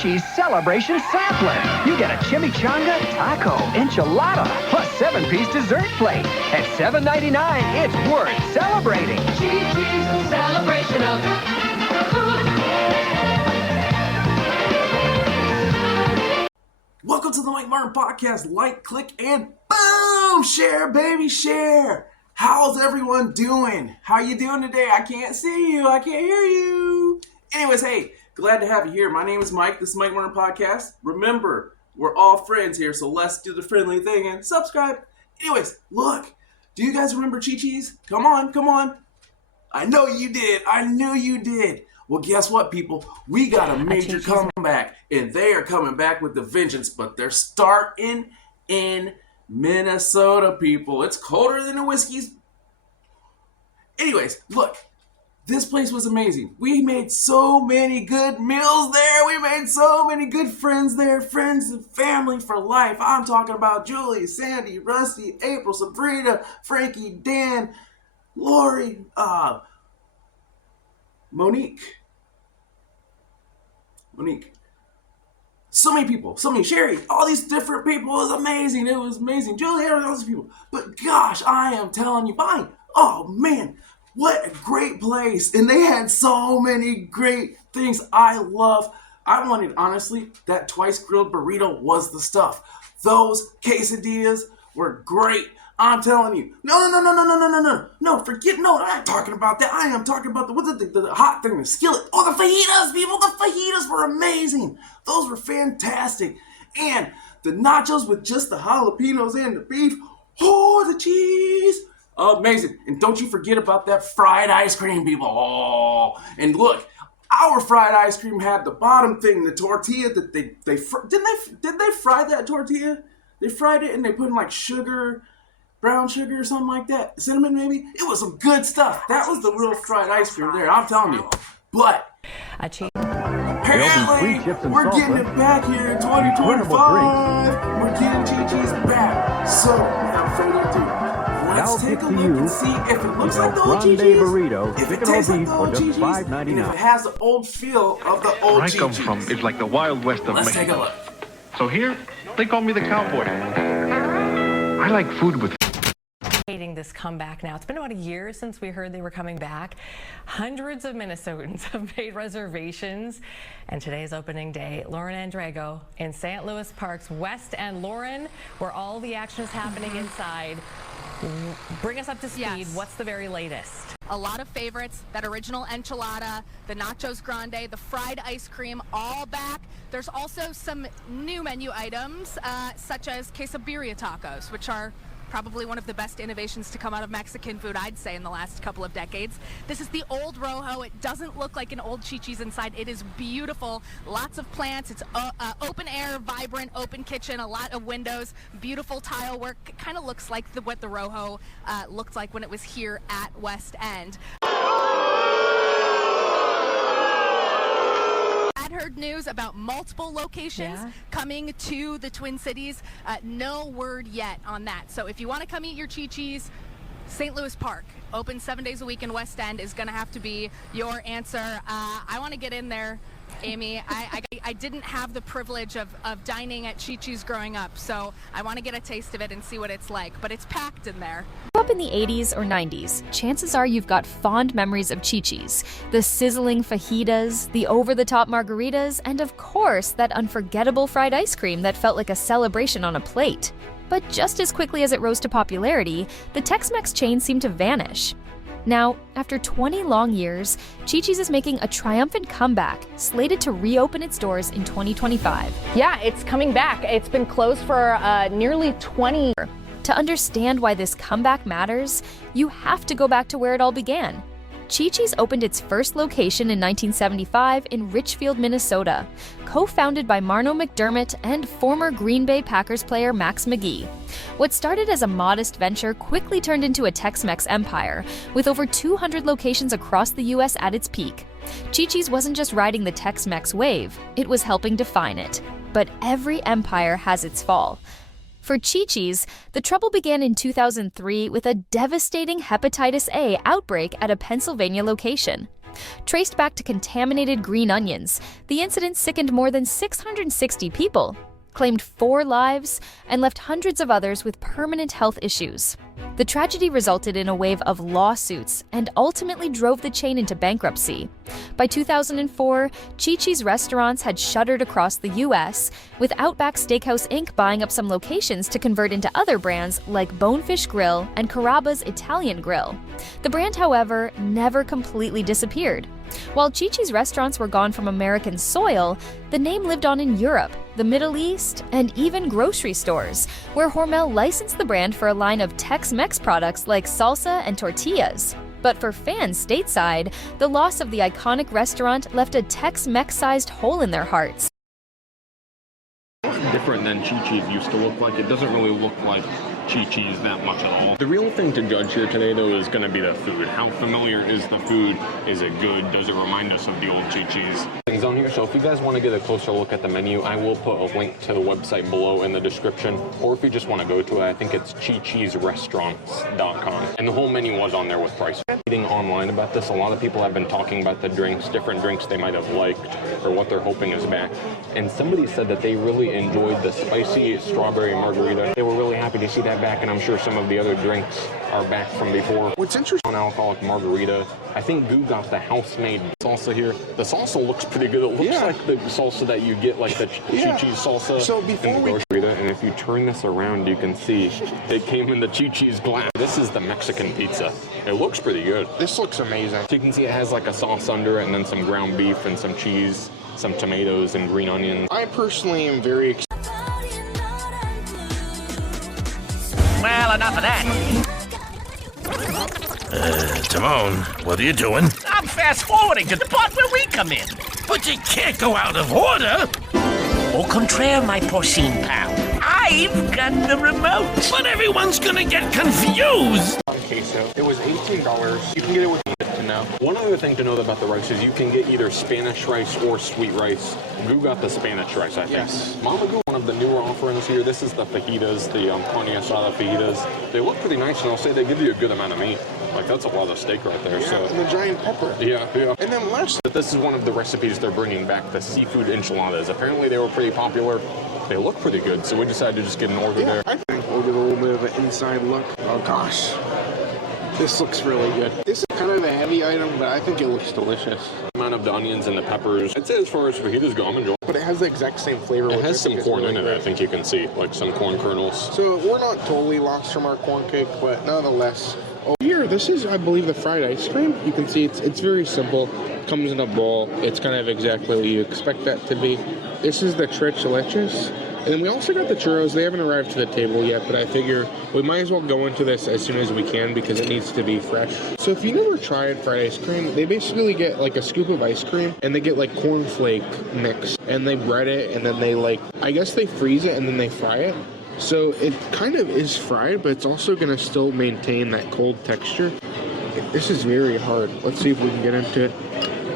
Chi-Chi's Celebration Sampler. You get a chimichanga, taco, enchilada, plus 7-piece dessert plate. At $7.99, it's worth celebrating. Chi-Chi's Celebration of food. Welcome to the Mike Martin Podcast. Like, click, and boom! Share, baby, share. How's everyone doing? How you doing today? I can't see you. I can't hear you. Anyways, hey, glad to have you here. My name is Mike. This is Mike Martin Podcast. Remember, we're all friends here, so let's do the friendly thing and subscribe. Anyways, look. Do you guys remember Chi-Chi's? Come on. I know you did. I knew you did. Well, guess what, people? We got a major comeback, and they are coming back with the vengeance, but they're starting in Minnesota, people. It's colder than the whiskeys. Anyways, look. This place was amazing. We made so many good meals there. We made so many good friends there. Friends and family for life. I'm talking about Julie, Sandy, Rusty, April, Sabrina, Frankie, Dan, Lori, Monique. So many people. Sherry. All these different people. It was amazing. Julie, all these people. But gosh, I am telling you, fine. Oh, man. What a great place. And they had so many great things I wanted, honestly, that twice grilled burrito was the stuff. Those quesadillas were great. I'm telling you. No, I'm not talking about that. I am talking about the hot thing, the skillet. Oh, the fajitas, people. The fajitas were amazing. Those were fantastic. And the nachos with just the jalapenos and the beef. Oh, the cheese. Amazing. And don't you forget about that fried ice cream, people. Oh, and look, our fried ice cream had the bottom thing, the tortilla that did they fry that tortilla? They fried it and they put in like sugar, brown sugar or something like that. Cinnamon maybe? It was some good stuff. That was the real fried ice cream there, I'm telling you. But apparently, we're getting it back here in 2025. We're getting Chi-Chi's back. So, without further ado, let's take a look and see if it looks like the old Chi-Chi's, if it tastes like the old Chi-Chi's, and if it has the old feel of the old Chi-Chi's. Where I come from is like the Wild West of Let's Mexico. take a look. So here, they call me the cowboy. I like food with This comeback now. It's been about a year since we heard they were coming back. Hundreds of Minnesotans have made reservations, and today is opening day. Lauren Andrago in St. Louis Park's West End. Lauren, where all the action is happening inside. Bring us up to speed. Yes. What's the very latest? A lot of favorites, that original enchilada, the nachos grande, the fried ice cream, all back. There's also some new menu items, such as quesabirria tacos, which are probably one of the best innovations to come out of Mexican food, I'd say, in the last couple of decades. This is the old Rojo. It doesn't look like an old Chi-Chi's inside. It is beautiful. Lots of plants. It's open air, vibrant, open kitchen, a lot of windows, beautiful tile work. It kind of looks like what the Rojo looked like when it was here at West End. Heard news about multiple locations coming to the Twin Cities. No word yet on that. So if you want to come eat your Chi-Chi's, St. Louis Park, open 7 days a week in West End, is going to have to be your answer. I want to get in there, Amy. I didn't have the privilege of dining at Chi-Chi's growing up, so I want to get a taste of it and see what it's like. But it's packed in there. Up in the 80s or 90s, chances are you've got fond memories of Chi-Chi's, the sizzling fajitas, the over-the-top margaritas, and of course, that unforgettable fried ice cream that felt like a celebration on a plate. But just as quickly as it rose to popularity, the Tex-Mex chain seemed to vanish. Now, after 20 long years, Chi-Chi's is making a triumphant comeback, slated to reopen its doors in 2025. Yeah, it's coming back. It's been closed for nearly 20 years. To understand why this comeback matters, you have to go back to where it all began. Chi-Chi's opened its first location in 1975 in Richfield, Minnesota, co-founded by Marno McDermott and former Green Bay Packers player Max McGee. What started as a modest venture quickly turned into a Tex-Mex empire, with over 200 locations across the U.S. at its peak. Chi-Chi's wasn't just riding the Tex-Mex wave, it was helping define it. But every empire has its fall. For Chi-Chi's, the trouble began in 2003 with a devastating hepatitis A outbreak at a Pennsylvania location. Traced back to contaminated green onions, the incident sickened more than 660 people, claimed 4 lives, and left hundreds of others with permanent health issues. The tragedy resulted in a wave of lawsuits and ultimately drove the chain into bankruptcy. By 2004, Chi-Chi's restaurants had shuttered across the U.S., with Outback Steakhouse Inc. buying up some locations to convert into other brands like Bonefish Grill and Carrabba's Italian Grill. The brand, however, never completely disappeared. While Chi-Chi's restaurants were gone from American soil, the name lived on in Europe, the Middle East, and even grocery stores, where Hormel licensed the brand for a line of Tex-Mex products like salsa and tortillas. But for fans stateside, the loss of the iconic restaurant left a Tex-Mex-sized hole in their hearts. Different than Chi-Chi's used to look like. It doesn't really look like Chi-Chi's that much at all. The real thing to judge here today, though, is going to be the food. How familiar is the food? Is it good? Does it remind us of the old Chi-Chi's? Things on here. So if you guys want to get a closer look at the menu, I will put a link to the website below in the description. Or if you just want to go to it, I think it's chichisrestaurants.com. And the whole menu was on there with price. Reading online about this, a lot of people have been talking about the drinks, different drinks they might have liked or what they're hoping is back. And somebody said that they really enjoyed the spicy strawberry margarita. They were really happy to see that back, and I'm sure some of the other drinks are back from before. What's interesting, non-alcoholic margarita, I think Goo got the house-made salsa here. The salsa looks pretty good. It looks like the salsa that you get, like the Chi-Chi's salsa so before in the margarita. And if you turn this around, you can see it came in the Chi-Chi's glass. This is the Mexican pizza. It looks pretty good. This looks amazing. So you can see it has like a sauce under it, and then some ground beef and some cheese, some tomatoes and green onions. I personally am very excited. Well, enough of that. Timon, what are you doing? I'm fast-forwarding to the part where we come in. But you can't go out of order. Au contraire, my porcine pal. I've got the remote. But everyone's gonna get confused. Queso. It was $18. You can get it with to now. One other thing to note about the rice is you can get either Spanish rice or sweet rice. Goo got the Spanish rice, I think. Yes. Mama Goo, one of the newer offerings here. This is the fajitas, the carne asada fajitas. They look pretty nice, and I'll say they give you a good amount of meat. Like, that's a lot of steak right there. Yeah, so. and the giant pepper. Yeah. And then last, this is one of the recipes they're bringing back, the seafood enchiladas. Apparently they were pretty popular. They look pretty good, so we decided to just get an order there. I think we'll give a little bit of an inside look. Oh gosh, this looks really good. This is kind of a heavy item, but I think it looks delicious. The amount of the onions and the peppers. I'd say as far as fajitas go, I'm enjoying it. But it has the exact same flavor. It has some corn in it, I think you can see, like some corn kernels. So we're not totally lost from our corn cake, but nonetheless. Oh, here, this is, I believe, the fried ice cream. You can see it's very simple. It comes in a bowl. It's kind of exactly what you expect that to be. This is the tres leches. And then we also got the churros. They haven't arrived to the table yet, but I figure we might as well go into this as soon as we can because it needs to be fresh. So if you never tried fried ice cream, they basically get like a scoop of ice cream and they get like cornflake mix and they bread it and then they I guess they freeze it and then they fry it. So it kind of is fried, but it's also going to still maintain that cold texture. This is very hard. Let's see if we can get into it.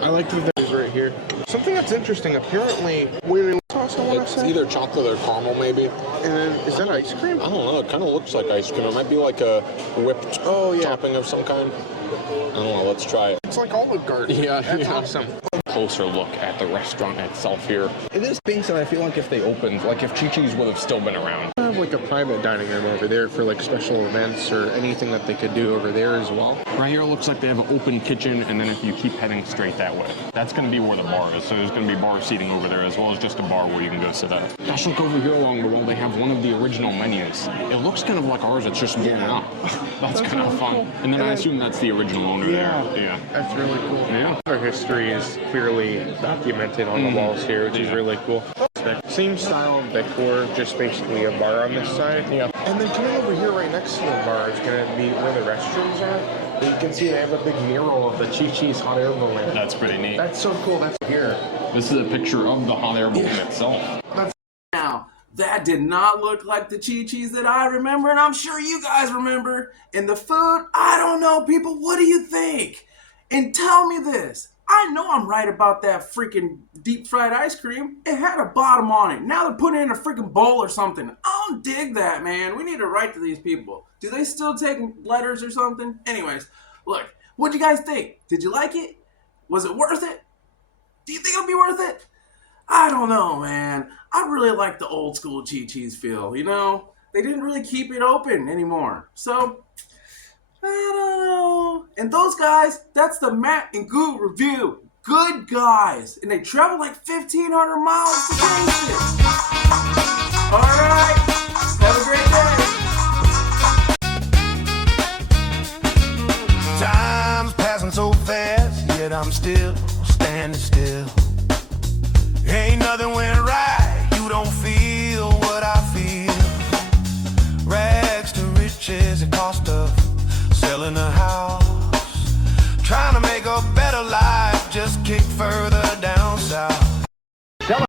I like the things right here. Something that's interesting, apparently, when sauce, I want to say? It's either chocolate or caramel, maybe. And then, is that ice cream? I don't know. It kind of looks like ice cream. It might be like a whipped topping of some kind. I don't know. Let's try it. It's like Olive Garden. Yeah. That's awesome. Closer look at the restaurant itself here. It is things that I feel like if they opened, like if Chi-Chi's would have still been around. I have like a private dining room over there for like special events or anything that they could do over there as well. Right here it looks like they have an open kitchen, and then if you keep heading straight that way, that's going to be where the bar is. So there's going to be bar seating over there as well as just a bar where you can go sit at. Gosh, look over here along the wall. They have one of the original menus. It looks kind of like ours. It's just blown up. That's kind of fun. Cool. And then I assume that's the original owner there. Yeah. That's really cool. Yeah. Our history is clearly documented on the walls here, which is really cool. Same style of decor, just basically a bar on this side. Yeah. And then coming over here right next to the bar is going to be where the restrooms are. You can see they have a big mural of the Chi-Chi's hot air balloon. That's pretty neat. That's so cool. That's here. This is a picture of the hot air balloon itself. Now, that did not look like the Chi-Chi's that I remember, and I'm sure you guys remember. And the food, I don't know, people, what do you think? And tell me this. I know I'm right about that freaking deep fried ice cream. It had a bottom on it. Now they're putting it in a freaking bowl or something. I don't dig that, man. We need to write to these people. Do they still take letters or something? Anyways, look, what'd you guys think? Did you like it? Was it worth it? Do you think it'll be worth it? I don't know, man. I really like the old school Chi-Chi's feel, you know? They didn't really keep it open anymore. So, I don't know. And those guys, that's the Matt and Goo review. Good guys. And they travel like 1,500 miles to taste it. All right. Have a great day. Time's passing so fast, yet I'm still standing still. Ain't nothing when